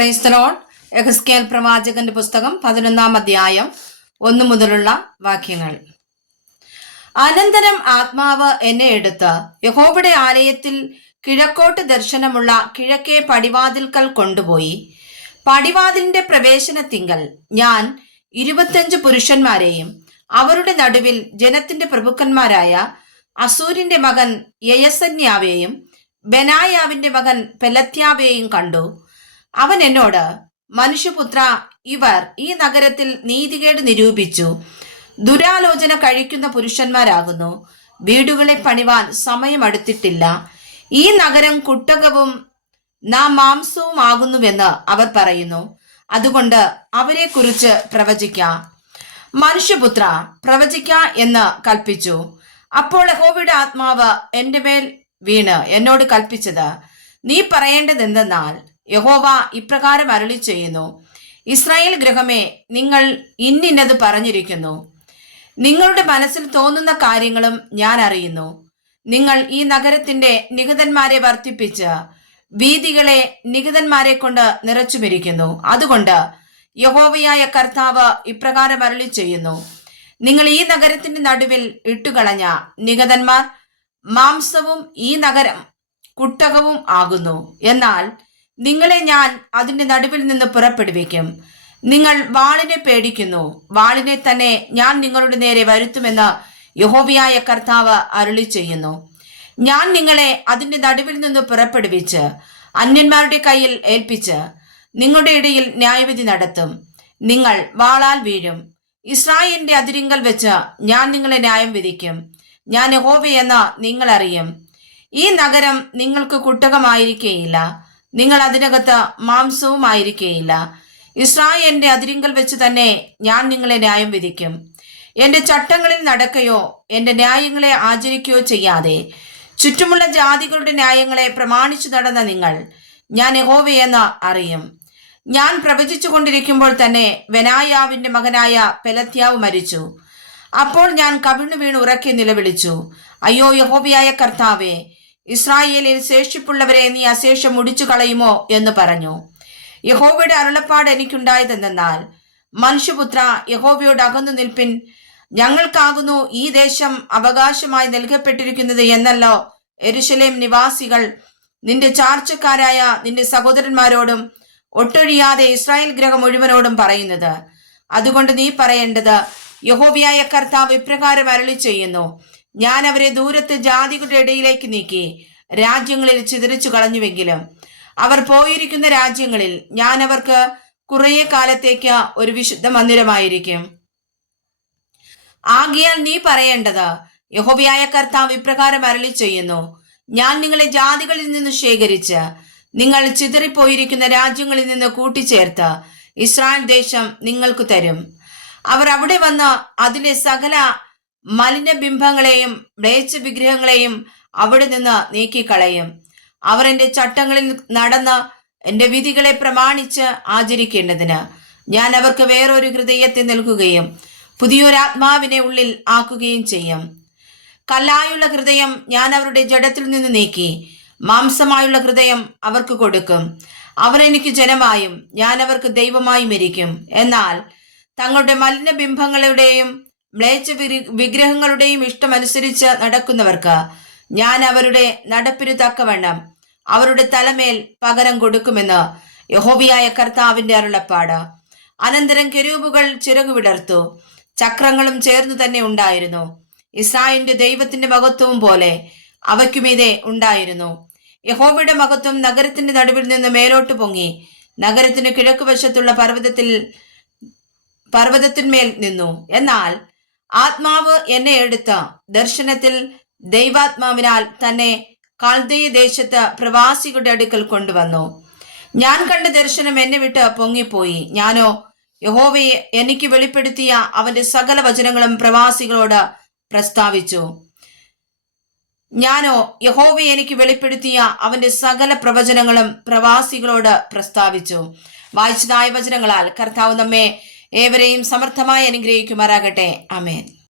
Praise the Lord. യെഹെസ്കേൽ പ്രവാചകന്റെ പുസ്തകം 11-ാം അധ്യായം 1 മുതലുള്ള വാക്യങ്ങൾ. അനന്തരം ആത്മാവ് എന്നെ എടുത്ത് യഹോവയുടെ ആലയത്തിൽ കിഴക്കോട്ട് ദർശനമുള്ള കിഴക്കേ പടിവാതിൽക്കൽ കൊണ്ടുപോയി. പടിവാതിലിന്റെ പ്രവേശനത്തിങ്കൽ ഞാൻ 25 പുരുഷന്മാരെയും അവരുടെ നടുവിൽ ജനത്തിന്റെ പ്രഭുക്കന്മാരായ അസൂരിന്റെ മകൻ യയസന്യാവേയും ബെനായാവിന്റെ മകൻ പെലത്യാവേയും കണ്ടു. അവൻ എന്നോട്, മനുഷ്യപുത്ര, ഇവർ ഈ നഗരത്തിൽ നീതികേട് നിരൂപിച്ചു ദുരാലോചന കഴിക്കുന്ന പുരുഷന്മാരാകുന്നു. വീടുകളെ പണിവാൻ സമയം അടുത്തിട്ടില്ല. ഈ നഗരം കുട്ടകവും നാം മാംസവും ആകുന്നുവെന്ന് അവർ പറയുന്നു. അതുകൊണ്ട് അവരെ കുറിച്ച് പ്രവചിക്ക, മനുഷ്യപുത്ര, പ്രവചിക്ക എന്ന് കൽപ്പിച്ചു. അപ്പോൾ യഹോവയുടെ ആത്മാവ് എന്റെ മേൽ വീണ് എന്നോട് കൽപ്പിച്ചത്, നീ പറയേണ്ടതെന്തെന്നാൽ, യഹോവ ഇപ്രകാരം അരുളി ചെയ്യുന്നു, ഇസ്രായേൽ ഗൃഹമേ, നിങ്ങൾ ഇന്നത് പറഞ്ഞിരിക്കുന്നു. നിങ്ങളുടെ മനസ്സിൽ തോന്നുന്ന കാര്യങ്ങളും ഞാൻ അറിയുന്നു. നിങ്ങൾ ഈ നഗരത്തിന്റെ നികുതന്മാരെ വർദ്ധിപ്പിച്ച് വീഥികളെ നികുതന്മാരെ കൊണ്ട് നിറച്ചുമിരിക്കുന്നു. അതുകൊണ്ട് യഹോവയായ കർത്താവ് ഇപ്രകാരം അരുളി ചെയ്യുന്നു, നിങ്ങൾ ഈ നഗരത്തിന്റെ നടുവിൽ ഇട്ടുകളഞ്ഞ നികുതന്മാർ മാംസവും ഈ നഗരം കുട്ടകവും ആകുന്നു. എന്നാൽ നിങ്ങളെ ഞാൻ അതിന്റെ നടുവിൽ നിന്ന് പുറപ്പെടുവിക്കും. നിങ്ങൾ വാളിനെ പേടിക്കുന്നു. വാളിനെ തന്നെ ഞാൻ നിങ്ങളുടെ നേരെ വരുത്തുമെന്ന് യഹോവയായ കർത്താവ് അരുളി ചെയ്യുന്നു. ഞാൻ നിങ്ങളെ അതിന്റെ നടുവിൽ നിന്ന് പുറപ്പെടുവിച്ച് അന്യന്മാരുടെ കയ്യിൽ ഏൽപ്പിച്ച് നിങ്ങളുടെ ഇടയിൽ ന്യായവിധി നടത്തും. നിങ്ങൾ വാളാൽ വീഴും. ഇസ്രായേലിന്റെ അതിരിങ്കൽ വെച്ച് ഞാൻ നിങ്ങളെ ന്യായം വിധിക്കും. ഞാൻ യഹോവയെന്ന് നിങ്ങൾ അറിയും. ഈ നഗരം നിങ്ങൾക്ക് കുട്ടകമായിരിക്കേയില്ല, നിങ്ങൾ അതിനകത്ത് മാംസവും ആയിരിക്കേയില്ല. ഇസ്രായേലിന്റെ അതിരിങ്കൽ വെച്ച് തന്നെ ഞാൻ നിങ്ങളെ ന്യായം വിധിക്കും. എന്റെ ചട്ടങ്ങളിൽ നടക്കുകയോ എന്റെ ന്യായങ്ങളെ ആചരിക്കുകയോ ചെയ്യാതെ ചുറ്റുമുള്ള ജാതികളുടെ ന്യായങ്ങളെ പ്രമാണിച്ചു നടന്ന നിങ്ങൾ ഞാൻ യഹോവയെന്ന് അറിയും. ഞാൻ പ്രവചിച്ചു കൊണ്ടിരിക്കുമ്പോൾ തന്നെ ബെനായാവിന്റെ മകനായ പെലത്യാവ് മരിച്ചു. അപ്പോൾ ഞാൻ കവിണ്ണു വീണ് ഉറക്കെ നിലവിളിച്ചു, അയ്യോ യഹോവയായ കർത്താവേ, ഇസ്രായേലിൽ ശേഷിപ്പുള്ളവരെ നീ അശേഷം മുടിച്ചു കളയുമോ എന്ന് പറഞ്ഞു. യഹോവയുടെ അരുളപ്പാട് എനിക്കുണ്ടായതെന്നാൽ, മനുഷ്യപുത്ര, യഹോവയോട് അകന്നു നിൽപ്പിൻ. ഞങ്ങൾക്കാകുന്നു ഈ ദേശം അവകാശമായി നൽകപ്പെട്ടിരിക്കുന്നത് എന്നല്ലോ യെരൂശലേം നിവാസികൾ നിന്റെ ചാർച്ചക്കാരായ നിന്റെ സഹോദരന്മാരോടും ഒട്ടൊഴിയാതെ ഇസ്രായേൽ ഗൃഹം മുഴുവനോടും പറയുന്നത്. അതുകൊണ്ട് നീ പറയേണ്ടത്, യഹോവയായ കർത്താവ് ഇപ്രകാരം അരുളി ചെയ്യുന്നു, ഞാൻ അവരെ ദൂരത്ത് ജാതികളുടെ ഇടയിലേക്ക് നീക്കി രാജ്യങ്ങളിൽ ചിതറിച്ചു കളഞ്ഞുവെങ്കിലും അവർ പോയിരിക്കുന്ന രാജ്യങ്ങളിൽ ഞാൻ അവർക്ക് കുറേ കാലത്തേക്ക് ഒരു വിശുദ്ധ മന്ദിരമായിരിക്കും. ആകയാൽ നീ പറയേണ്ടത്, യഹോവയായ കർത്താവ് ഇപ്രകാരം അരുളി ചെയ്യുന്നു, ഞാൻ നിങ്ങളെ ജാതികളിൽ നിന്ന് ശേഖരിച്ച് നിങ്ങൾ ചിതറിപ്പോയിരിക്കുന്ന രാജ്യങ്ങളിൽ നിന്ന് കൂട്ടിച്ചേർത്ത് ഇസ്രായേൽ ദേശം നിങ്ങൾക്ക് തരും. അവർ അവിടെ വന്ന് അതിലെ സകല മലിനബിംബങ്ങളെയും മ്ലേച്ഛ വിഗ്രഹങ്ങളെയും അവിടെ നിന്ന് നീക്കിക്കളയും. അവർ എന്റെ ചട്ടങ്ങളിൽ നടന്ന് എന്റെ വിധികളെ പ്രമാണിച്ച് ആചരിക്കേണ്ടതിന് ഞാൻ അവർക്ക് വേറൊരു ഹൃദയത്തെ നൽകുകയും പുതിയൊരാത്മാവിനെ ഉള്ളിൽ ആക്കുകയും ചെയ്യും. കല്ലായുള്ള ഹൃദയം ഞാൻ അവരുടെ ജഡത്തിൽ നിന്ന് നീക്കി മാംസമായുള്ള ഹൃദയം അവർക്ക് കൊടുക്കും. അവർ എനിക്ക് ജനമായും ഞാൻ അവർക്ക് ദൈവമായും ഇരിക്കും. എന്നാൽ തങ്ങളുടെ മലിനബിംബങ്ങളുടെയും മ്ലേച്ഛ വിഗ്രഹങ്ങളുടെയും ഇഷ്ടമനുസരിച്ച് നടക്കുന്നവർക്ക് ഞാൻ അവരുടെ നടപ്പിനു തക്കവണ്ണം അവരുടെ തലമേൽ പകരം കൊടുക്കുമെന്ന് യഹോവയായ കർത്താവിന്റെ അരുളപ്പാട്. അനന്തരം കെരൂബുകൾ ചിറകുവിടർത്തു. ചക്രങ്ങളും ചേർന്നു തന്നെ ഉണ്ടായിരുന്നു. ഇസ്രായേലിന്റെ ദൈവത്തിന്റെ മഹത്വവും പോലെ അവയ്ക്കുമീതെ ഉണ്ടായിരുന്നു. യഹോവയുടെ മഹത്വം നഗരത്തിന്റെ നടുവിൽ നിന്ന് മേലോട്ട് പൊങ്ങി നഗരത്തിന് കിഴക്കുവശത്തുള്ള പർവ്വതത്തിന്മേൽ നിന്നു. എന്നാൽ ആത്മാവ് എന്നെ എടുത്ത ദർശനത്തിൽ ദൈവാത്മാവിനാൽ തന്നെ കൽദയ ദേശത്ത് പ്രവാസികളുടെ അടുക്കൽ കൊണ്ടുവന്നു. ഞാൻ കണ്ട ദർശനം എന്നെ വിട്ട് പൊങ്ങിപ്പോയി. ഞാനോ യഹോവയെ എനിക്ക് വെളിപ്പെടുത്തിയ അവന്റെ സകല വചനങ്ങളും പ്രവാസികളോട് പ്രസ്താവിച്ചു. വായിച്ചതായ വചനങ്ങളാൽ കർത്താവ് നമ്മെ ഏവരെയും സമർത്ഥമായി അനുഗ്രഹിക്കുമാറാകട്ടെ. ആമേൻ.